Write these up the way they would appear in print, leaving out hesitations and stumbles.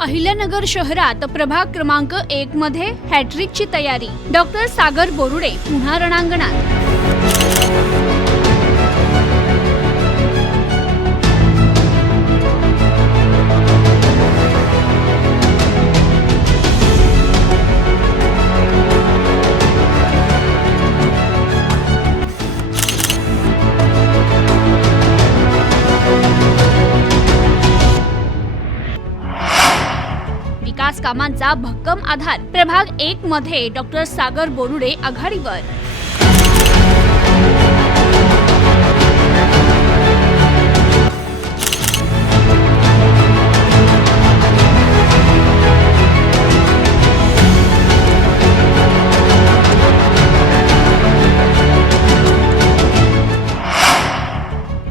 अहिल्यानगर शहरात प्रभाग क्रमांक 1 मध्ये हॅट्रिकची तयारी। डॉक्टर सागर बोरुडे पुन्हा रणांगणात। विकास कामांचा भक्कम आधार। प्रभाग 1 मध्ये डॉक्टर सागर बोरुडे आघाडीवर।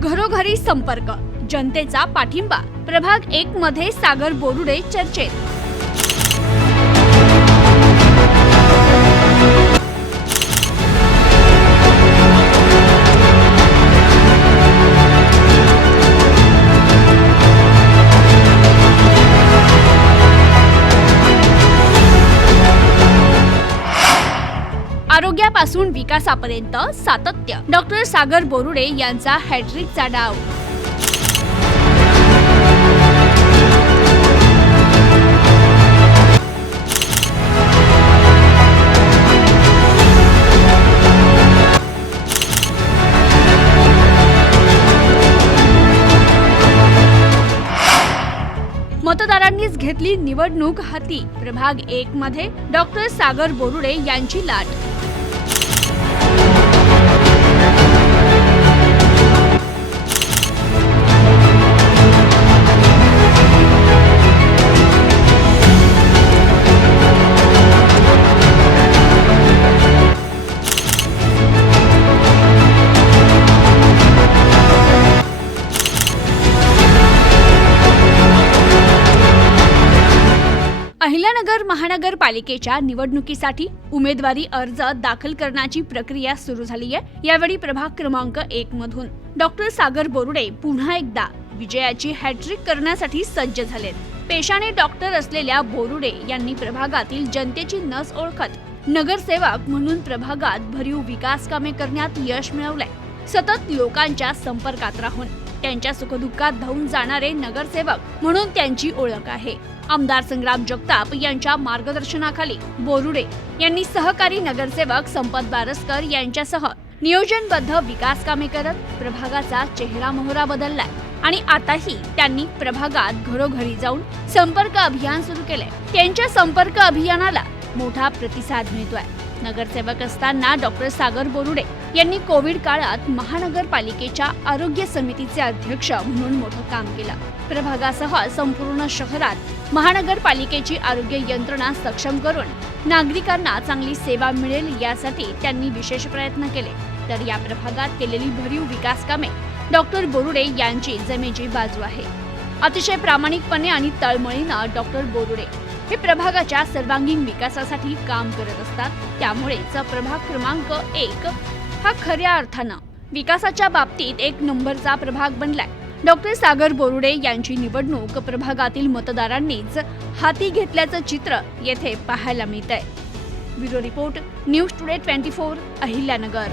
घरोघरी संपर्क, जनतेचा पाठिंबा। प्रभाग 1 मध्ये सागर बोरुडे चर्चेत। आरोग्यापासून विकासापर्यंत सातत्य। डॉक्टर सागर बोरुडे यांचा हॅट्रिकचा डाव। मतदारांनीच घेतली निवडणूक हाती। प्रभाग 1 मध्ये डॉक्टर सागर बोरुडे यांची लाट। अहिल्यानगर महानगरपालिकेच्या निवडणुकीसाठी उमेदवारी अर्ज दाखल करण्याची प्रक्रिया सुरू झाली आहे। यावेळी प्रभाग क्रमांक 1 मधून डॉक्टर सागर बोरुडे पुन्हा एकदा विजयाची हॅट्रिक करण्यासाठी सज्ज झालेत। पेशाने डॉक्टर असलेल्या बोरुडे यांनी प्रभागातील जनतेची नस ओळखत नगरसेवक म्हणून प्रभागात भरीव विकास कामे करण्यात यश मिळवलंय। सतत लोकांच्या संपर्कात राहून त्यांच्या सुखदुःखात धावून जाणारे नगरसेवक म्हणून त्यांची ओळख आहे। आमदार संग्राम जगताप यांच्या मार्गदर्शनाखाली बोरुडे यांनी सहकारी नगरसेवक संपत बारसकर यांच्यासह नियोजनबद्ध विकास कामे करत प्रभागाचा चेहरा मोहरा बदललाय आणि आताही त्यांनी प्रभागात घरोघरी जाऊन संपर्क अभियान सुरू केलंय। त्यांच्या संपर्क अभियानाला मोठा प्रतिसाद मिळतोय। नगरसेवक असताना डॉक्टर सागर बोरुडे यांनी कोविड काळात महानगरपालिकेच्या आरोग्य समितीचे अध्यक्ष म्हणून मोठं काम केलं। प्रभागासह संपूर्ण शहरात महानगरपालिकेची आरोग्य यंत्रणा सक्षम करून नागरिकांना चांगली सेवा मिळेल यासाठी त्यांनी विशेष प्रयत्न केले। तर या प्रभागात केलेली भरीव विकास कामे डॉक्टर बोरुडे यांची जमेची बाजू आहे। अतिशय प्रामाणिकपणे आणि तळमळीनं डॉक्टर बोरुडे हे प्रभागाच्या सर्वांगीण विकासासाठी काम करत असतात। त्यामुळेच प्रभाग क्रमांक 1 हा खऱ्या अर्थानं विकासाच्या बाबतीत 1 नंबरचा प्रभाग बनलाय। डॉक्टर सागर बोरुडे यांची निवडणूक प्रभागातील मतदारांनीच हाती घेतल्याचं चित्र येथे पाहायला मिळतंय। Bureau report, news today 24, Ahilyanagar.